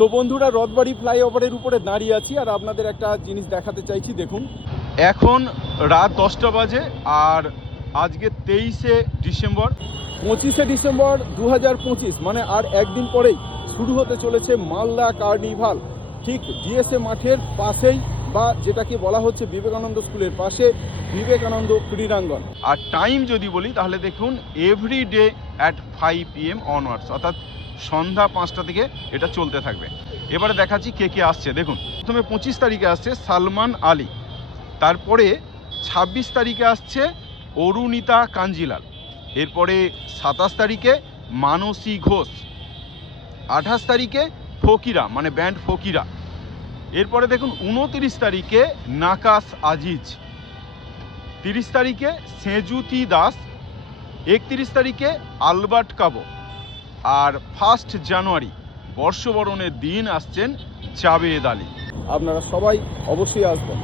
তো বন্ধুরা রথবাড়ি ফ্লাইওভারের উপরে দাঁড়িয়ে আছি আর আপনাদের একটা জিনিস দেখাতে চাইছি দেখুন। এখন রাত দশটা বাজে আর আজকে তেইশে ডিসেম্বর। পঁচিশে ডিসেম্বর দু হাজার পঁচিশ মানে আর একদিন পরেই শুরু হতে চলেছে মালদা কার্নিভাল। ঠিক ডিএসএ মাঠের পাশেই বা যেটাকে বলা হচ্ছে বিবেকানন্দ স্কুলের পাশে বিবেকানন্দ ক্রীড়াঙ্গন। আর টাইম যদি বলি তাহলে দেখুন every day at five P M onwards অর্থাৎ সন্ধ্যা পাঁচটা থেকে এটা চলতে থাকবে। এবারে দেখাচ্ছি কে কে আসছে। দেখুন, প্রথমে পঁচিশ তারিখে আসছে সালমান আলী। তারপরে ছাব্বিশ তারিখে আসছে অরুণিতা কাঞ্জিলাল। এরপরে সাতাশ তারিখে মানসী ঘোষ। আঠাশ তারিখে ফকিরা মানে ব্যান্ড ফকিরা। এরপরে দেখুন, উনতিরিশ তারিখে নাকাস আজিজ। তিরিশ তারিখে সেজুতি দাস। একত্রিশ তারিখে আলবার্ট কাবো। আর ফার্স্ট জানুয়ারি বর্ষবরণের দিন আসছেন জাবেদ আলী। আপনারা সবাই অবশ্যই আসবেন।